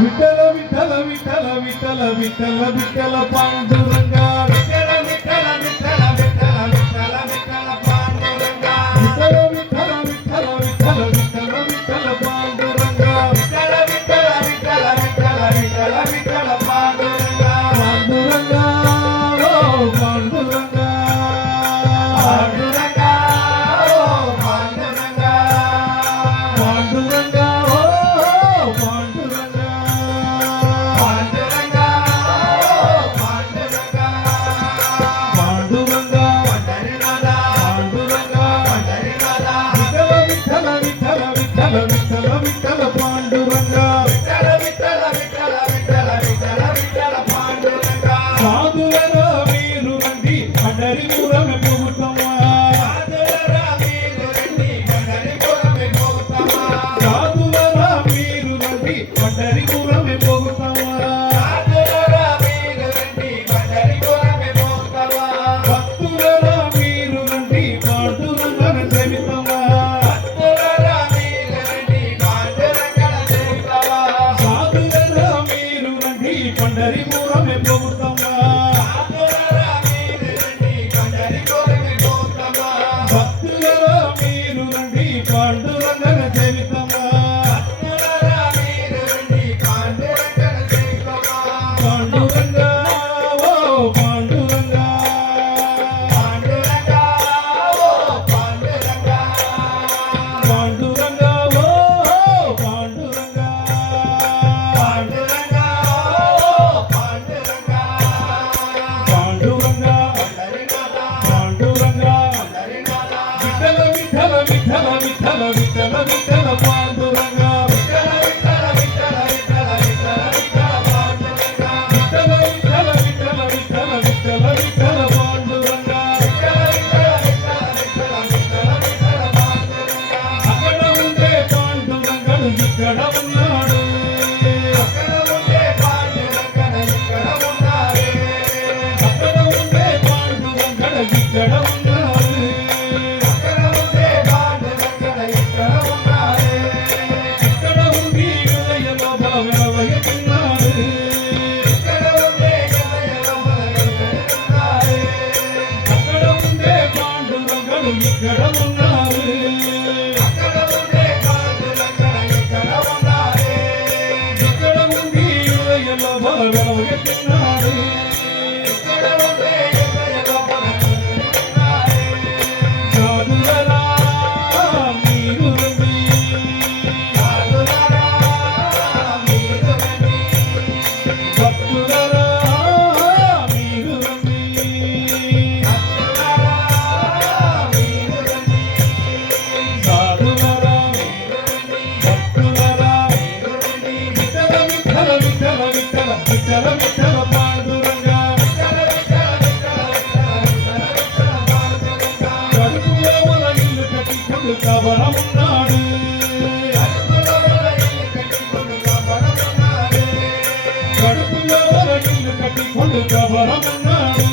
Vitthal Vitthal Vitthal Vitthal Vitthal Vitthal Panduranga. Hello, Victor. యోగంగా போல விளவுகத்தின் நாடு கட்டி கொண்டு கவரம் நாடு.